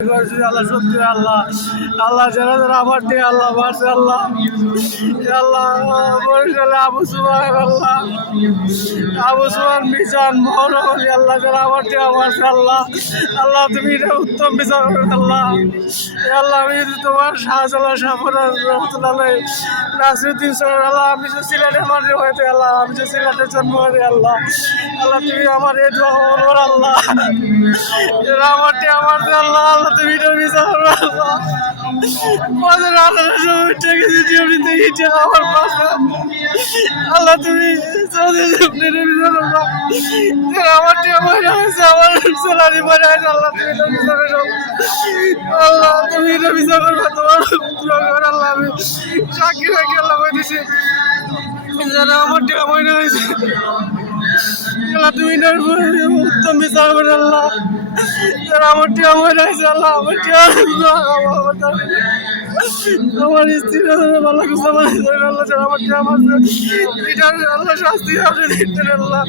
আল্লাহ সত্যি আল্লাহ আল্লাহ যারা যারা আমার দিয়ে আল্লাহ মারছে আল্লাহ আল্লাহ বরিশালে আবু সুবহান আল্লাহ আবু সুবহান মিজান মহরমলি আল্লাহ যারা আমার দিয়ে মারছে আল্লাহ আল্লাহ তুমি এটা উত্তম বিচার করেন আল্লাহ আল্লাহ আমি যদি তোমার শাহজালাল শাহপুরান রহমতুল্লাহ নাসিরুদ্দিন স্যার আল্লাহ আমি যে সিলেটে মাঠে হয়েছে আল্লাহ আমি যে সিলেটে জন্ম হয়েছে আল্লাহ আল্লাহ তুমি আমার এই দোয়া করবো আল্লাহ এরা আমার দিয়ে আমার আল্লাহ আল্লাহ তুমি এটা বিচার করো আল্লাহ আমাদের আল্লাহ থেকে জিডিওতে হিটে আমার পাশে আল্লাহ তুমি আমার দিয়ে মরে হয়েছে আমার স্যালারি মরে হয়েছে আল্লাহ তুমি এটা বিচার করো আল্লাহ তুমি এটা বিচার করবো তোমার আল্লাহ আমি সাক্ষী রাখি আল্লাহ বলতেছি যারা আমার দিয়ে মরে হয়েছে আল্লাহ তুমি উত্তম বিচার করে আল্লাহ যারা আমার টিয়া মরে আছে আল্লাহ আমার টিয়া আমার স্ত্রী ভালো কিছু আল্লাহ যারা আমার টিয়া মারছে এটার আল্লাহ শাস্তি আপনি দিতেন আল্লাহ